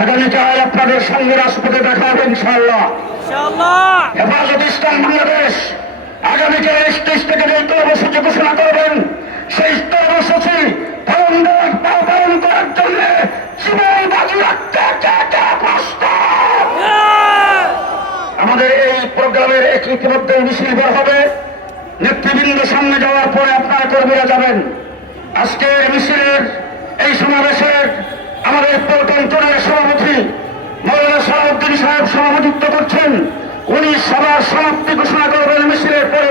আগামীকাল আপনাদের সঙ্গে রাজপথে দেখা হবে ইনশাআল্লাহ। হেফাজত ইসলাম বাংলাদেশ আগামীকাল স্টেজ থেকে যে কর্মসূচি ঘোষণা করবেন, সেই কর্মসূচি পালন করার জন্য জীবন বাজি রাখতে প্রস্তুত। আমাদের এই প্রোগ্রামের ইতিমধ্যে মিছিল বের হবে। নেতৃবৃন্দ সামনে যাওয়ার পরে আপনারা কর্মীরা যাবেন। আজকের মিছিলের এই সমাবেশের আমাদের পল্টন তরুণের সভাপতি মৌলানা সালাউদ্দিন সাহেব সভাপতিত্ব করছেন। উনি সভার সমাপ্তি ঘোষণা করবেন মিছিলের পরে।